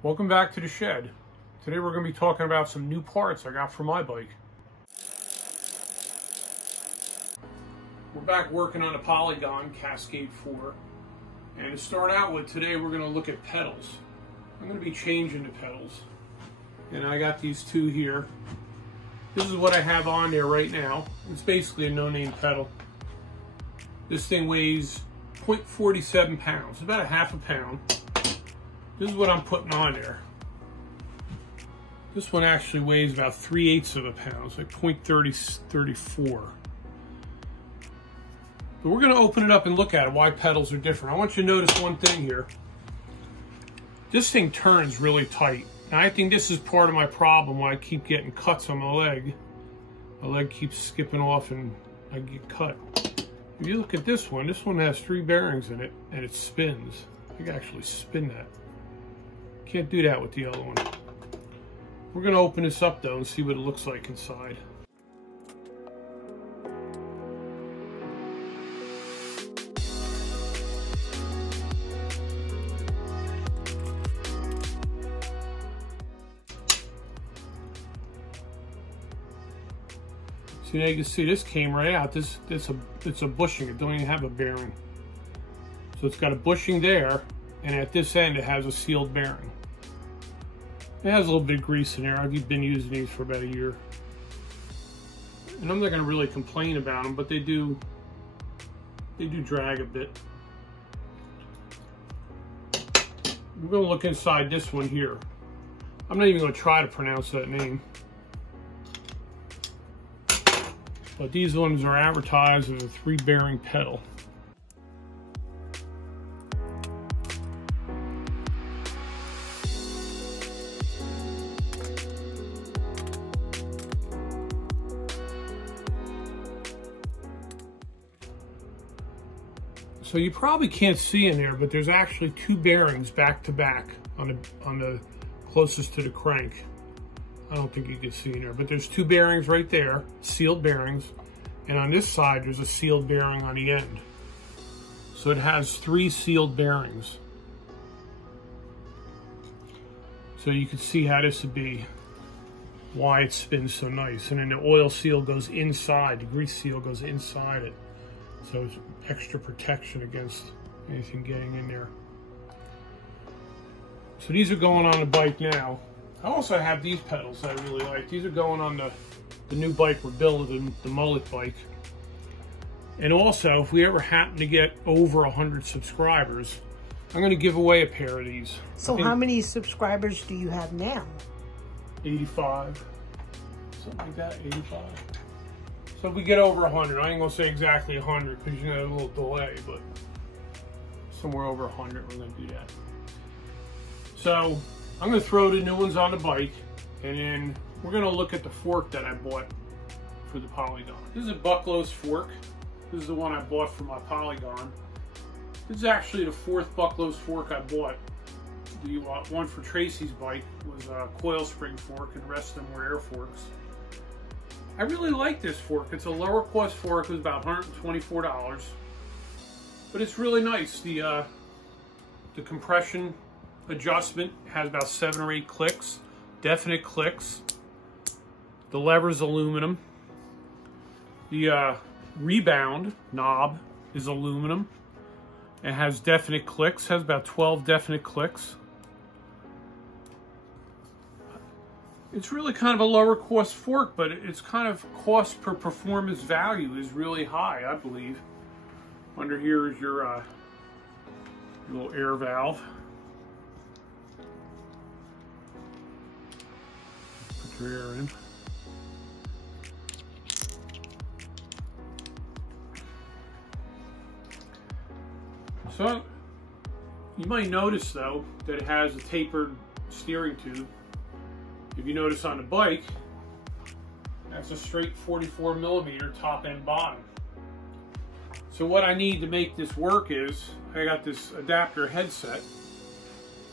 Welcome back to the shed. Today we're going to be talking about some new parts I got for my bike. We're back working on a Polygon Cascade 4. And to start out with, today we're going to look at pedals. I'm going to be changing the pedals. And I got these two here. This is what I have on there right now. It's basically a no-name pedal. This thing weighs 0.47 pounds, about a half a pound. This is what I'm putting on there. This one actually weighs about 3/8 of a pound, it's like 0.34. But we're going to open it up and look at it, why pedals are different. I want you to notice one thing here. This thing turns really tight. Now I think this is part of my problem why I keep getting cuts on my leg. My leg keeps skipping off and I get cut. If you look at this one has 3 bearings in it and it spins. I can actually spin that. Can't do that with the other one. We're going to open this up though and see what it looks like inside. So now you can see this came right out. It's a bushing. It don't even have a bearing. So it's got a bushing there, and at this end it has a sealed bearing. It has a little bit of grease in there. I've been using these for about a year. And I'm not going to really complain about them, but they do drag a bit. We're going to look inside this one here. I'm not even going to try to pronounce that name. But these ones are advertised as a 3-bearing pedal. So you probably can't see in there, but there's actually 2 bearings back to back on the closest to the crank. I don't think you can see in there, but there's 2 bearings right there, sealed bearings, and on this side there's a sealed bearing on the end. So it has 3 sealed bearings. So you can see how this would be, why it spins so nice. And then the oil seal goes inside, the grease seal goes inside it. So it's extra protection against anything getting in there. So these are going on the bike now. I also have these pedals that I really like. These are going on the new bike we're building, the mullet bike. And also, if we ever happen to get over 100 subscribers, I'm going to give away a pair of these. So how many subscribers do you have now? 85, something like that, 85. So if we get over 100, I ain't going to say exactly 100 because you know a little delay, but somewhere over 100 we're going to do that. So I'm going to throw the new ones on the bike, and then we're going to look at the fork that I bought for the Polygon. This is a Bucklo's fork. This is the one I bought for my Polygon. This is actually the 4th Bucklo's fork I bought. The one for Tracy's bike was a coil spring fork, and the rest of them were air forks. I really like this fork. It's a lower cost fork. It was about $124, but it's really nice. The compression adjustment has about 7 or 8 clicks, definite clicks. The lever's aluminum. The rebound knob is aluminum. It has definite clicks, has about 12 definite clicks. It's really kind of a lower cost fork, but it's kind of cost per performance value is really high, I believe. Under here is your little air valve. Put your air in. So you might notice though that it has a tapered steering tube. If you notice on the bike, that's a straight 44mm top and bottom. So what I need to make this work is, I got this adapter headset,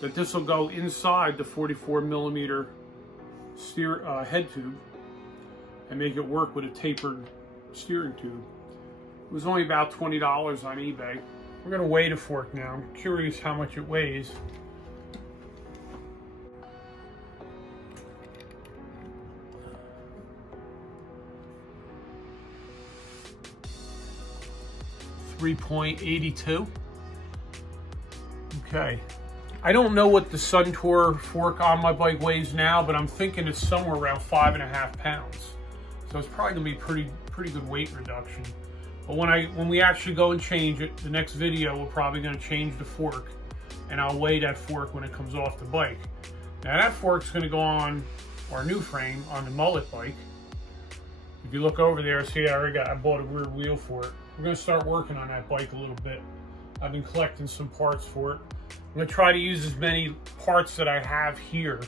that this will go inside the 44mm head tube and make it work with a tapered steering tube. It was only about $20 on eBay. We're going to weigh the fork now. I'm curious how much it weighs. 3.82. Okay. I don't know what the Suntour fork on my bike weighs now, but I'm thinking it's somewhere around 5.5 pounds. So it's probably gonna be pretty good weight reduction. But when we actually go and change it, the next video we're probably gonna change the fork, and I'll weigh that fork when it comes off the bike. Now that fork's gonna go on our new frame on the mullet bike. If you look over there, see I bought a rear wheel for it. We're gonna start working on that bike a little bit. I've been collecting some parts for it. I'm gonna try to use as many parts that I have here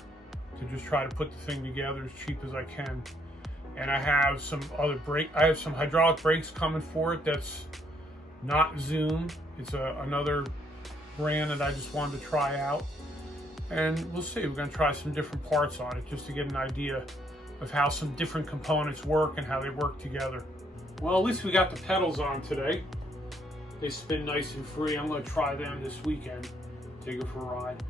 to just try to put the thing together as cheap as I can. And I have some other I have some hydraulic brakes coming for it that's not Zoom. It's another brand that I just wanted to try out. And we'll see, we're gonna try some different parts on it just to get an idea of how some different components work and how they work together. Well, at least we got the pedals on today. They spin nice and free. I'm gonna try them this weekend, take it for a ride.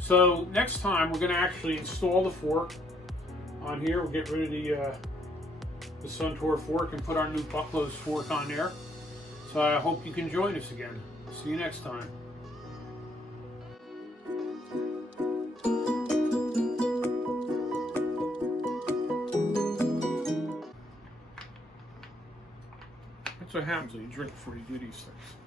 So next time we're gonna actually install the fork on here. We'll get rid of the Suntour fork and put our new Bucklows fork on there. So I hope you can join us again. See you next time. That's what happens when you drink before you do these things.